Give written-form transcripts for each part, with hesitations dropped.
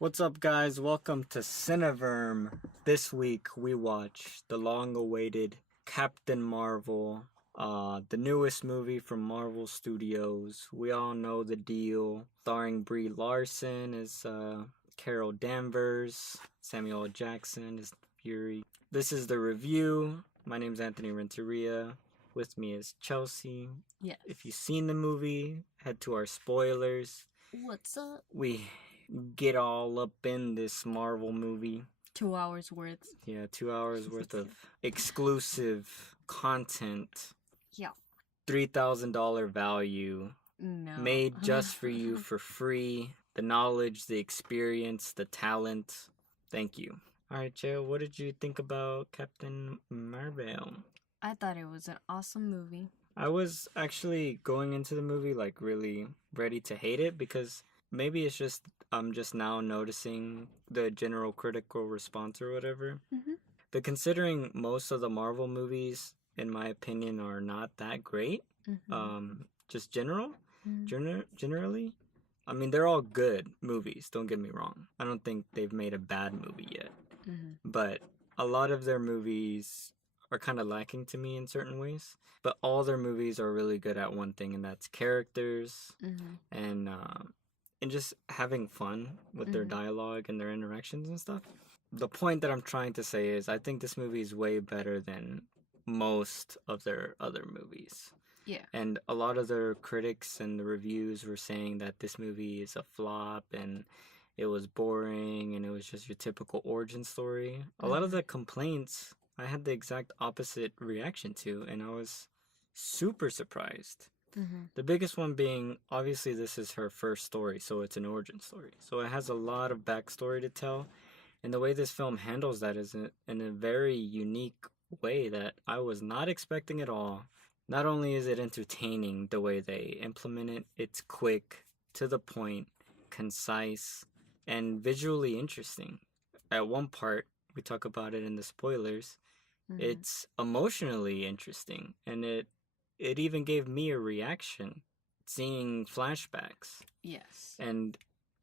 What's up, guys? Welcome to Cineverm. This week we watch the long-awaited Captain Marvel, the newest movie from Marvel Studios. We all know the deal. Starring Brie Larson as Carol Danvers, Samuel L. Jackson as Fury. This is the review. My name's Anthony Renteria. With me is Chelsea. Yes. If you've seen the movie, head to our spoilers. What's up? We get all up in this Marvel movie. 2 hours worth. Yeah, 2 hours worth of exclusive content. Yeah. $3,000 value. No. Made just for you for free. The knowledge, the experience, the talent. Thank you. Alright, Joe, what did you think about Captain Marvel? I thought it was an awesome movie. I was actually going into the movie like really ready to hate it because maybe it's just I'm just now noticing the general critical response or whatever. Mm-hmm. But considering most of the Marvel movies, in my opinion, are not that great, just generally, I mean, they're all good movies, don't get me wrong. I don't think they've made a bad movie yet. But a lot of their movies are kind of lacking to me in certain ways. But all their movies are really good at one thing, and that's characters and just having fun with their dialogue and their interactions and stuff. The point that I'm trying to say is I think this movie is way better than most of their other movies. Yeah. And a lot of their critics and the reviews were saying that this movie is a flop and it was boring and it was just your typical origin story. A lot of the complaints I had the exact opposite reaction to, and I was super surprised. The biggest one being, obviously, this is her first story, so it's an origin story. So it has a lot of backstory to tell, and the way this film handles that is in a very unique way that I was not expecting at all. Not only is it entertaining the way they implement it, it's quick, to the point, concise, and visually interesting. At one part, we talk about it in the spoilers, it's emotionally interesting, and it even gave me a reaction seeing flashbacks. Yes. And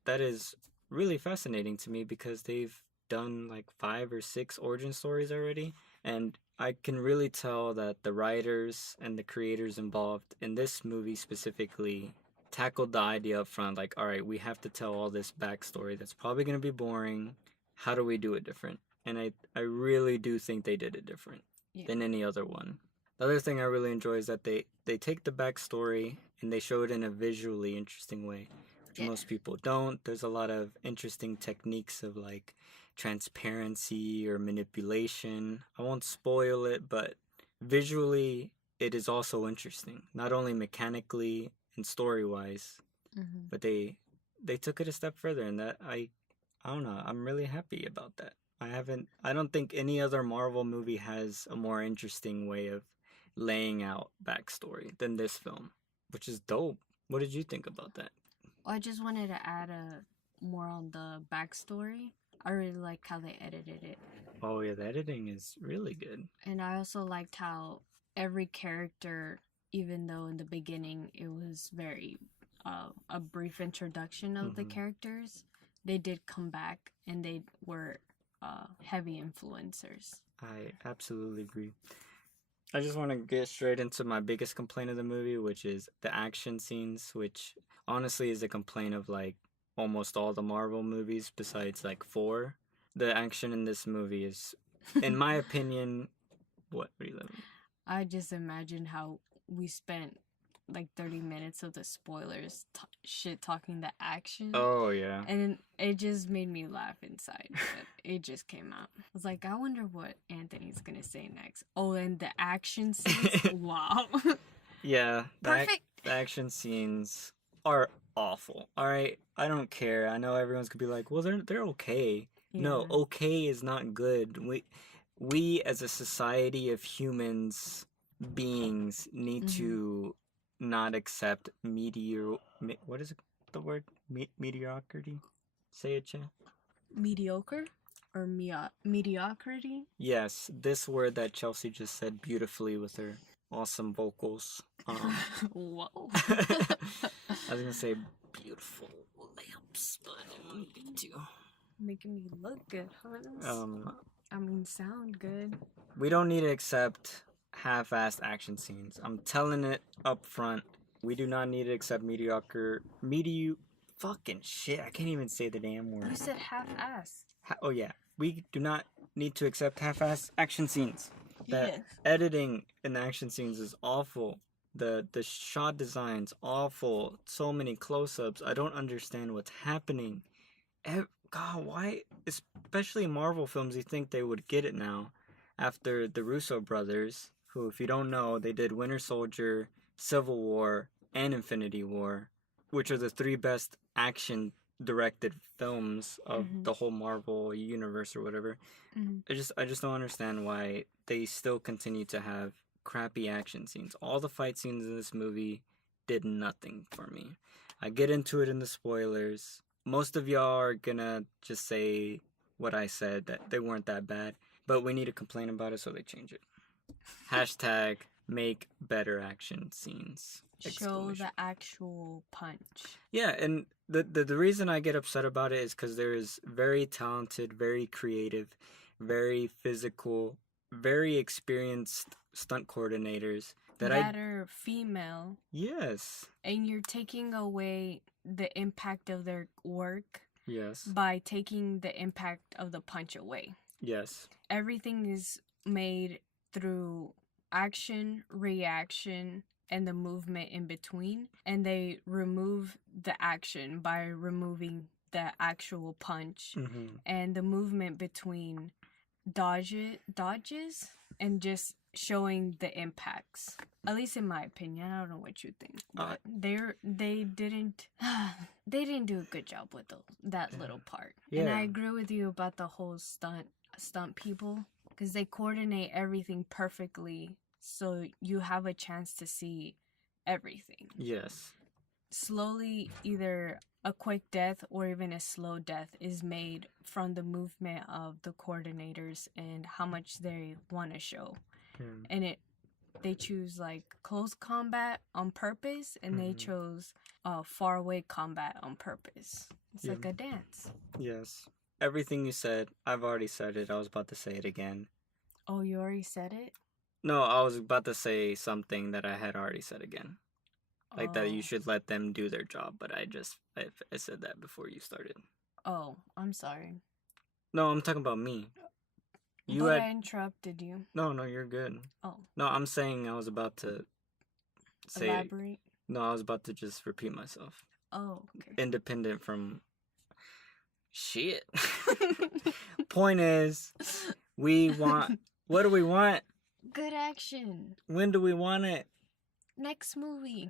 that is really fascinating to me because they've done like 5 or 6 origin stories already, and I can really tell that the writers and the creators involved in this movie specifically tackled the idea up front, like, all right, we have to tell all this backstory that's probably going to be boring. How do we do it different? And I really do think they did it different than any other one. The other thing I really enjoy is that they take the backstory and they show it in a visually interesting way, which most people don't. There's a lot of interesting techniques of like transparency or manipulation. I won't spoil it, but visually it is also interesting, not only mechanically and story-wise, but they took it a step further, and that I don't know, I'm really happy about that. I don't think any other Marvel movie has a more interesting way of laying out backstory than this film, which is dope. What did you think about that? I just wanted to add more on the backstory. I really liked how they edited it. Oh yeah, the editing is really good. And I also liked how every character, even though in the beginning it was very a brief introduction of the characters, they did come back and they were heavy influencers. I absolutely agree. I just want to get straight into my biggest complaint of the movie, which is the action scenes, which honestly is a complaint of like almost all the Marvel movies besides like 4. The action in this movie is, in my opinion, what are you living? I just imagine how we spent like 30 minutes of the spoilers shit talking the action. Oh yeah. And it just made me laugh inside. But it just came out. I was like, I wonder what Anthony's gonna say next. Oh, and the action scenes. Wow. Yeah. Perfect. The action scenes are awful. All right. I don't care. I know everyone's gonna be like, well, they're okay. Yeah. No, okay is not good. We as a society of humans beings need to not accept what is the word? Mediocrity? Say it, Che. Mediocre or mediocrity? Yes, this word that Chelsea just said beautifully with her awesome vocals. Whoa. I was gonna say beautiful lamps, but I don't need to. Making me look good, Hans. I mean, sound good. We don't need to accept half-assed action scenes. I'm telling it up front. We do not need to accept fucking shit. I can't even say the damn word. You said half-ass. Oh yeah. We do not need to accept half-assed action scenes. The Yes. editing in the action scenes is awful. The shot design's awful. So many close-ups. I don't understand what's happening. God, why? Especially Marvel films, you think they would get it now after the Russo brothers, who, if you don't know, they did Winter Soldier, Civil War, and Infinity War, which are the three best action directed films of the whole Marvel universe or whatever. I just don't understand why they still continue to have crappy action scenes. All the fight scenes in this movie did nothing for me. I get into it in the spoilers. Most of y'all are gonna just say what I said, that they weren't that bad, but we need to complain about it so they change it. Hashtag make better action scenes. Show the actual punch. Yeah, and the reason I get upset about it is because there is very talented, very creative, very physical, very experienced stunt coordinators that are female. Yes. And you're taking away the impact of their work. Yes. By taking the impact of the punch away. Yes. Everything is made through action, reaction, and the movement in between. And they remove the action by removing the actual punch. And the movement between dodges and just showing the impacts. At least in my opinion, I don't know what you think, but they didn't do a good job with that little part. Yeah. And I agree with you about the whole stunt people, because they coordinate everything perfectly, so you have a chance to see everything. Yes. Slowly, either a quick death or even a slow death is made from the movement of the coordinators and how much they want to show. And they choose like close combat on purpose, and they chose far away combat on purpose. It's like a dance. Yes. Everything you said, I've already said it. I was about to say it again. Oh, you already said it? No, I was about to say something that I had already said again. Like that you should let them do their job, but I said that before you started. Oh, I'm sorry. No, I'm talking about me. I interrupted you. No, you're good. Oh. No, I'm saying I was about to say... Elaborate? No, I was about to just repeat myself. Oh, okay. Independent from... Shit. Point is, we want... What do we want? Good action. When do we want it? Next movie.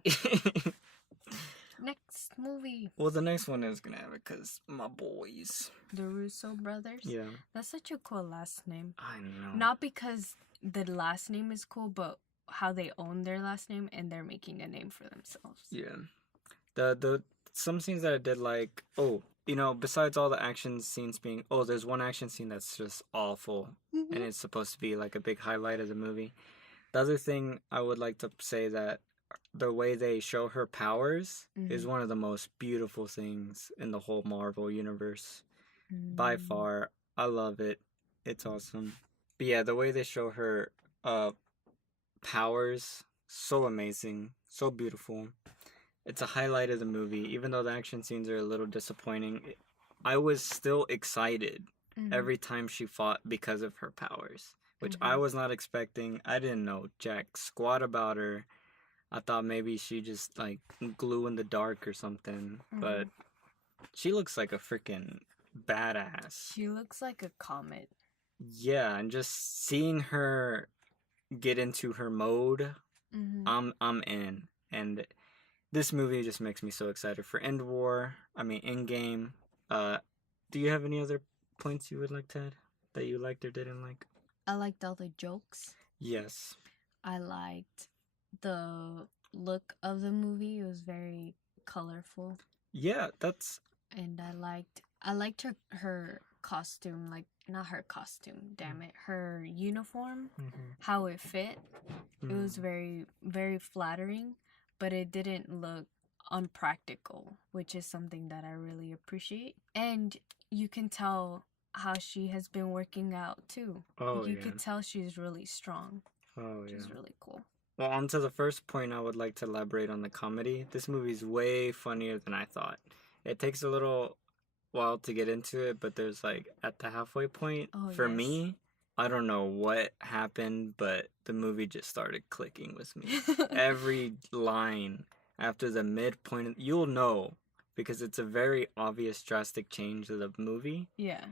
Next movie. Well, the next one is gonna have it because my boys. The Russo brothers? Yeah. That's such a cool last name. I know. Not because the last name is cool, but how they own their last name and they're making a name for themselves. Yeah. The some scenes that I did like, besides all the action scenes being, there's one action scene that's just awful. And it's supposed to be like a big highlight of the movie. The other thing I would like to say that the way they show her powers is one of the most beautiful things in the whole Marvel universe. By far. I love it. It's awesome. But yeah, the way they show her powers, so amazing. So beautiful. It's a highlight of the movie. Even though the action scenes are a little disappointing, I was still excited every time she fought because of her powers. Which I was not expecting. I didn't know jack squat about her. I thought maybe she just like glue in the dark or something. But she looks like a freaking badass. She looks like a comet. Yeah, and just seeing her get into her mode, I'm in. And this movie just makes me so excited for Endgame. Do you have any other points you would like to add that you liked or didn't like? I liked all the jokes. Yes. I liked the look of the movie. It was very colorful. Yeah, and I liked her costume, like not her costume, damn it. Her uniform, how it fit. It was very, very flattering, but it didn't look unpractical, which is something that I really appreciate. And you can tell how she has been working out too. Oh You yeah. could tell she's really strong, Oh which yeah. is really cool. Well, on to the first point, I would like to elaborate on the comedy. This movie's way funnier than I thought. It takes a little while to get into it, but there's like at the halfway point, Oh, for yes. me, I don't know what happened, but the movie just started clicking with me. Every line after the midpoint, you'll know because it's a very obvious drastic change of the movie. Yeah.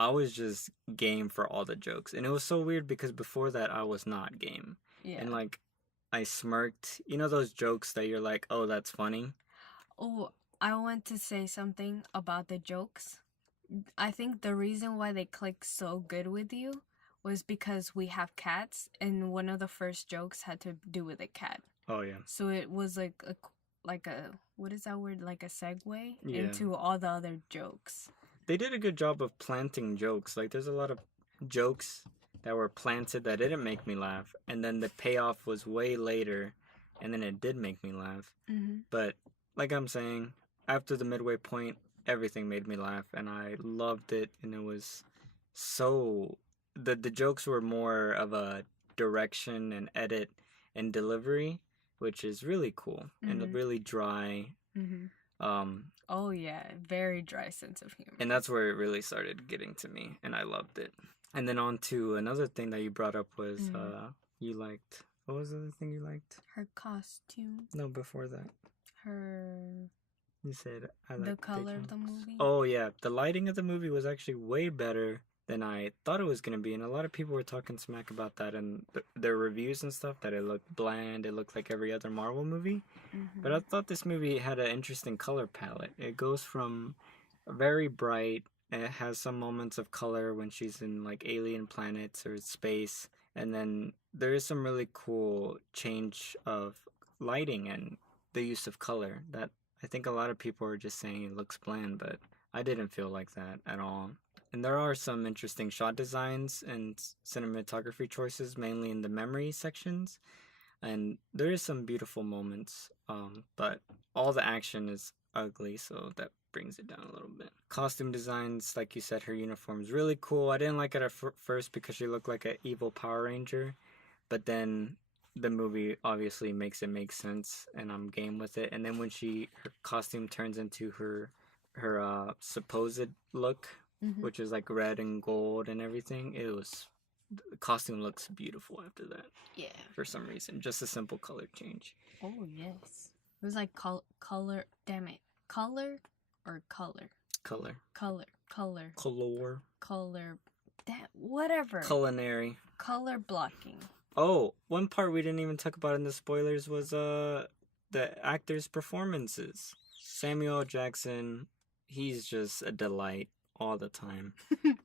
I was just game for all the jokes. And it was so weird because before that I was not game. Yeah. And like I smirked. You know those jokes that you're like, "Oh, that's funny?" Oh, I want to say something about the jokes. I think the reason why they click so good with you was because we have cats, and one of the first jokes had to do with a cat. Oh yeah. So it was like a what is that word? Like a segue Yeah. into all the other jokes. They did a good job of planting jokes. Like there's a lot of jokes that were planted that didn't make me laugh, and then the payoff was way later, and then it did make me laugh. Mm-hmm. But like I'm saying, after the midway point, everything made me laugh, and I loved it. And it was so the jokes were more of a direction and edit and delivery, which is really cool and Mm-hmm. really dry. Mm-hmm. Um, Oh yeah, very dry sense of humor. and that's where it really started getting to me, and I loved it. And then on to another thing that you brought up was you liked, what was the other thing you liked? Her costume. No, before that. Her You said I the liked color of the movie. Oh yeah, the lighting of the movie was actually way better than I thought it was gonna be, and a lot of people were talking smack about that in their reviews and stuff. That it looked bland, it looked like every other Marvel movie. Mm-hmm. But I thought this movie had an interesting color palette. It goes from very bright. It has some moments of color when she's in like alien planets or space, and then there is some really cool change of lighting and the use of color that I think a lot of people are just saying it looks bland, but I didn't feel like that at all. And there are some interesting shot designs and cinematography choices, mainly in the memory sections. And there is some beautiful moments, but all the action is ugly, so that brings it down a little bit. Costume designs, like you said, her uniform's really cool. I didn't like it at first because she looked like an evil Power Ranger, but then the movie obviously makes it make sense, and I'm game with it. And then when her costume turns into her supposed look, Mm-hmm. which is like red and gold and everything, the costume looks beautiful after that. Yeah. For some reason, just a simple color change. Oh yes. It was like color. Damn it. Color or color. Color. Color. That whatever. Culinary. Color blocking. Oh, one part we didn't even talk about in the spoilers was the actors' performances. Samuel Jackson, he's just a delight all the time.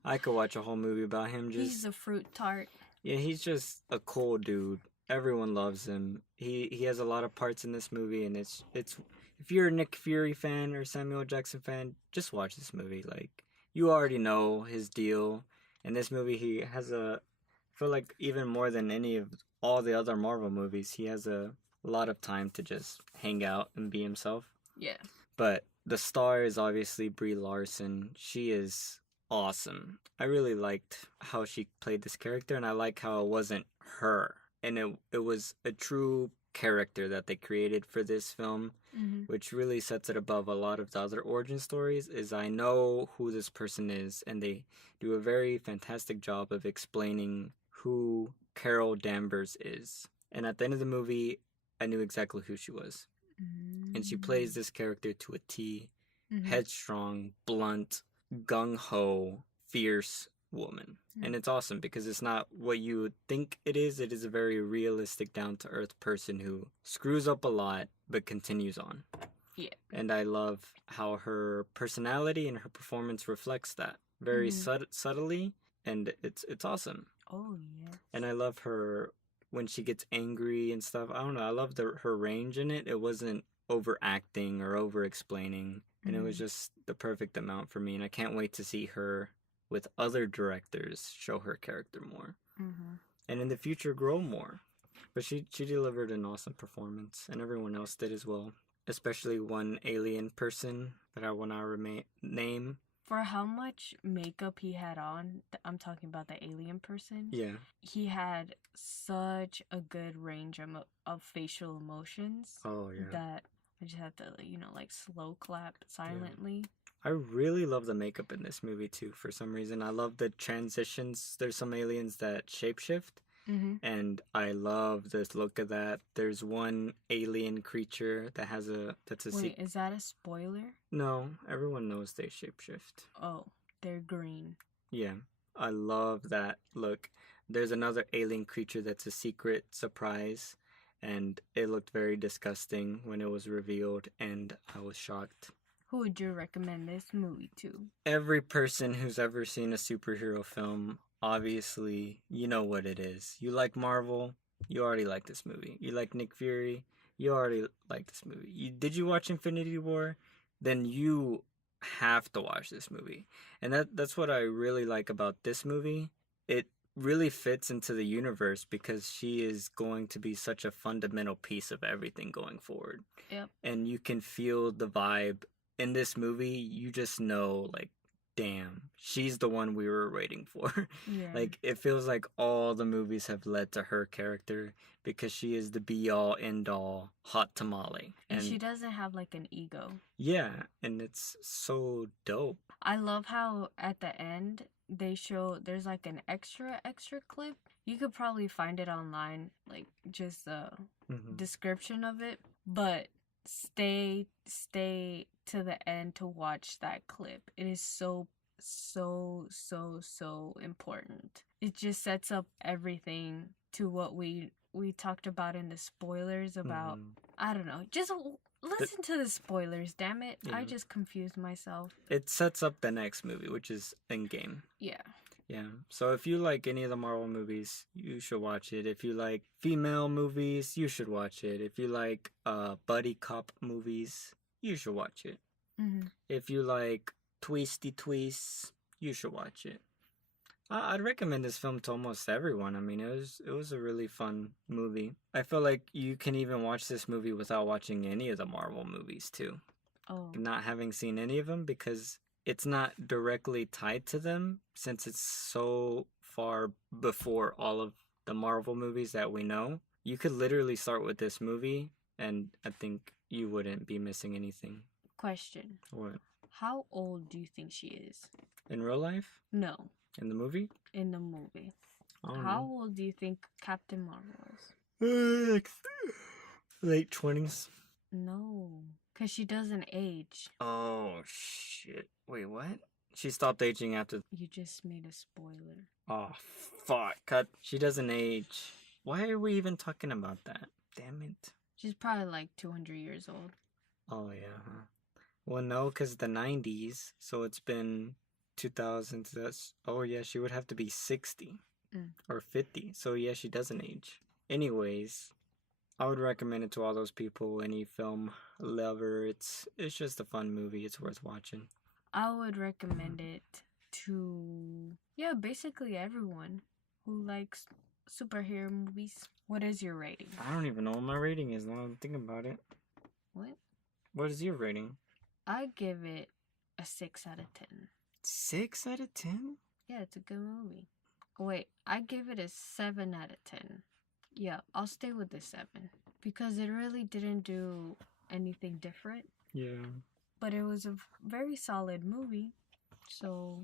I could watch a whole movie about him. He's a fruit tart. Yeah, he's just a cool dude. Everyone loves him. He has a lot of parts in this movie, and it's if you're a Nick Fury fan or Samuel Jackson fan, just watch this movie. Like you already know his deal. In this movie, he has I feel like even more than any of all the other Marvel movies, he has a lot of time to just hang out and be himself. Yeah. But the star is obviously Brie Larson. She is awesome. I really liked how she played this character, and I like how it wasn't her. And it was a true character that they created for this film, which really sets it above a lot of the other origin stories, is I know who this person is, and they do a very fantastic job of explaining who Carol Danvers is. And at the end of the movie, I knew exactly who she was. And she plays this character to a T. Headstrong, blunt, gung-ho, fierce woman. And it's awesome because it's not what you would think it is. It is a very realistic, down-to-earth person who screws up a lot but continues on. Yeah. And I love how her personality and her performance reflects that very subtly, and it's awesome. Oh yeah. And I love her when she gets angry and stuff. I don't know. I love her range in it. It wasn't overacting or over-explaining, and it was just the perfect amount for me. And I can't wait to see her with other directors show her character more, and in the future grow more. But she delivered an awesome performance, and everyone else did as well. Especially one alien person that I want to name. For how much makeup he had on, I'm talking about the alien person. Yeah. He had such a good range of facial emotions. Oh, yeah. That I just had to, like slow clap silently. I really love the makeup in this movie too. For some reason, I love the transitions. There's some aliens that shapeshift, and I love the look of that. There's one alien creature that has that's a Wait, is that a spoiler? No, everyone knows they shapeshift. Oh, they're green. Yeah, I love that look. There's another alien creature that's a secret surprise, and it looked very disgusting when it was revealed, and I was shocked. Who would you recommend this movie to? Every person who's ever seen a superhero film, obviously, you know what it is. You like Marvel, you already like this movie. You like Nick Fury, you already like this movie. Did you watch Infinity War? Then you have to watch this movie. And that's what I really like about this movie. It really fits into the universe because she is going to be such a fundamental piece of everything going forward. Yep. And you can feel the vibe in this movie. You just know, like, damn, she's the one we were waiting for. Yeah. Like, it feels like all the movies have led to her character because she is the be all end all hot tamale. And she doesn't have like an ego. Yeah, and it's so dope. I love how at the end they show there's like an extra clip. You could probably find it online, like just the description of it, but stay to the end to watch that clip. It is so important. It just sets up everything to what we talked about in the spoilers about I don't know. Just listen to the spoilers, damn it. Yeah. I just confused myself. It sets up the next movie, which is Endgame. Yeah. Yeah. So if you like any of the Marvel movies, you should watch it. If you like female movies, you should watch it. If you like buddy cop movies, you should watch it. If you like twisty twists, you should watch it. I'd recommend this film to almost everyone. I mean, it was a really fun movie. I feel like you can even watch this movie without watching any of the Marvel movies too. Oh. Not having seen any of them because it's not directly tied to them since it's so far before all of the Marvel movies that we know. You could literally start with this movie and I think you wouldn't be missing anything. Question. What? How old do you think she is? In real life? No. In the movie? In the movie. How old do you think Captain Marvel is? Like late 20s. No. Because she doesn't age. Oh, shit. Wait, what? She stopped aging after... You just made a spoiler. Oh, fuck. Cut. She doesn't age. Why are we even talking about that? Damn it. She's probably like 200 years old. Oh, yeah, huh? Well, no, because the 90s, so it's been 2000. That's... Oh, yeah, she would have to be 60 or 50. So, yeah, she doesn't age. Anyways, I would recommend it to all those people, any film lover. It's just a fun movie. It's worth watching. I would recommend it to, basically everyone who likes superhero movies. What is your rating? I don't even know what my rating is now I'm thinking about it. What? What is your rating? I give it a 6 out of 10. 6 out of 10? Yeah, it's a good movie. Wait, I give it a 7 out of 10. Yeah, I'll stay with the 7 because it really didn't do anything different. Yeah. But it was a very solid movie, so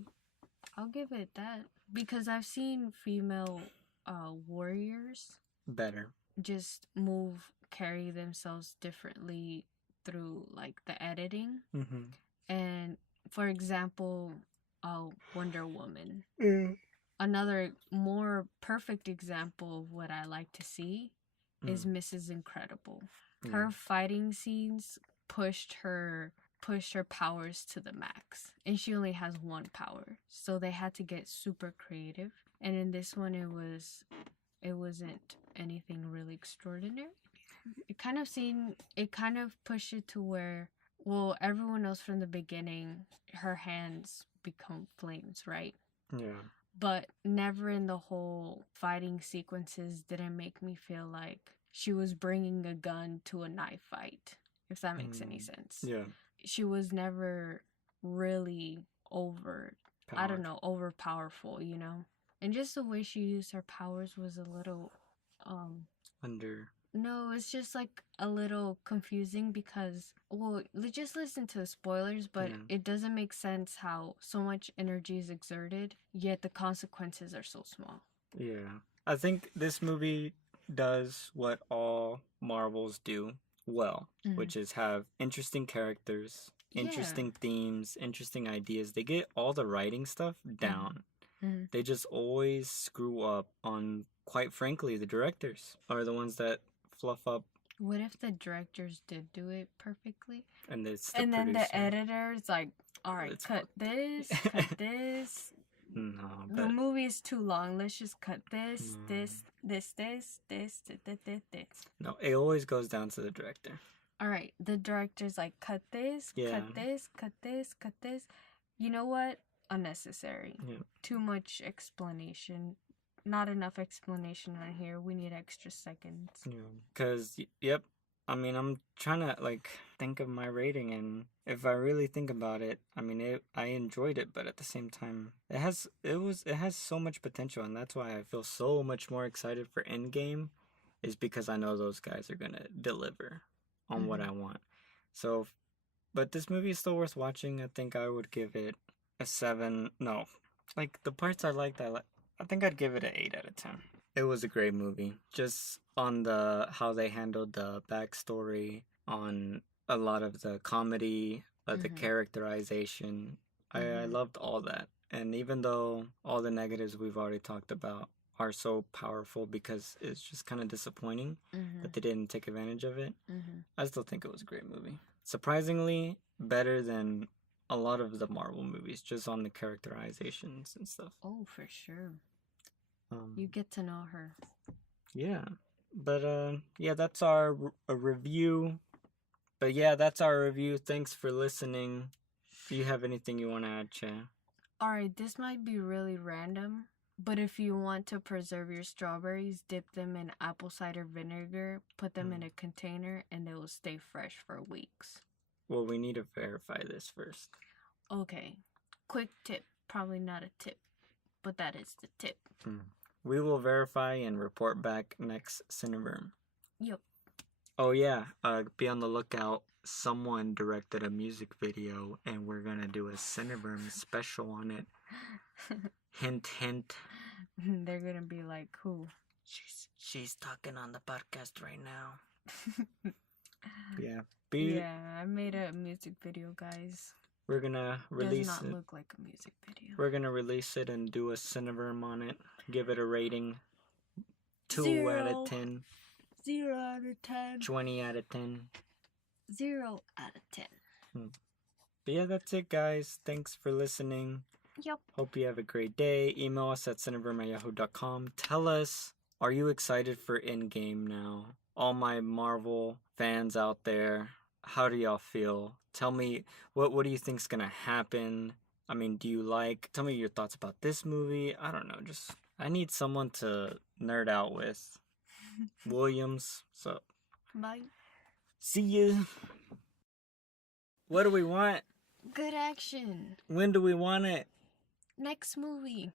I'll give it that. Because I've seen female warriors better just carry themselves differently through like the editing. And for example, Wonder Woman. Another more perfect example of what I like to see is Mrs. Incredible. Her fighting scenes pushed her powers to the max, and she only has one power, so they had to get super creative. And in this one, it wasn't anything really extraordinary. It kind of pushed it to where, well, everyone else from the beginning, her hands become flames, right? Yeah. But never in the whole fighting sequences didn't make me feel like she was bringing a gun to a knife fight, if that makes any sense. Yeah. She was never really I don't know, overpowerful, you know? And just the way she used her powers was a little, Under. no, it's just like a little confusing because, well, just listen to the spoilers, but Yeah. it doesn't make sense how so much energy is exerted, yet the consequences are so small. Yeah. I think this movie does what all Marvels do well, which is have interesting characters, Yeah. interesting themes, interesting ideas. They get all the writing stuff down. Mm-hmm. They just always screw up on, quite frankly, the directors are the ones that fluff up. What if the directors did do it perfectly? And it's and then the editor's like, all right, It's cut this, cut this. No, The but movie is too long. Let's just cut this, No. this. no, it always goes down to the director. All right, the director's like, cut this, Yeah. cut this, cut this, cut this. You know what? Unnecessary. Yeah. Too much explanation. Not enough explanation on here. We need extra seconds. Yeah. Because, yep, I mean, I'm trying to, like, think of my rating, and if I really think about it, I mean, I enjoyed it, but at the same time, it has so much potential, and that's why I feel so much more excited for Endgame, is because I know those guys are gonna deliver on what I want. So, but this movie is still worth watching. I think I would give it a 7. No, like, the parts I liked, I think I'd give it an 8 out of 10. It was a great movie. Just on how they handled the backstory, on a lot of the comedy, the characterization. I loved all that. And even though all the negatives we've already talked about are so powerful because it's just kind of disappointing that they didn't take advantage of it, I still think it was a great movie. Surprisingly, better than a lot of the Marvel movies, just on the characterizations and stuff. Oh, for sure. You get to know her. Yeah. But yeah, that's our review. But yeah, that's our review. Thanks for listening. Do you have anything you want to add, Che? Alright, this might be really random, but if you want to preserve your strawberries, dip them in apple cider vinegar, put them in a container, and they will stay fresh for weeks. Well, we need to verify this first. Okay. Quick tip. Probably not a tip, but that is the tip. We will verify and report back next Cineverm. Yep. Oh yeah, be on the lookout. Someone directed a music video, and we're gonna do a Cineverm special on it. Hint, hint. They're gonna be like, who? She's talking on the podcast right now. Yeah. Yeah, I made a music video, guys. We're gonna release it. Does not it. look like a music video. We're gonna release it and do a Cineverm on it. Give it a rating. 2 0 out of 10. 0 out of 10. 20 out of 10. 0 out of 10. But yeah, that's it, guys. Thanks for listening. Yep. Hope you have a great day. Email us at cineverm@yahoo.com. Tell us, are you excited for Endgame now? All my Marvel fans out there, how do y'all feel? Tell me, what do you think's gonna happen? I mean, tell me your thoughts about this movie. I don't know, I need someone to nerd out with. Williams, so. Bye. See you. What do we want? Good action. When do we want it? Next movie.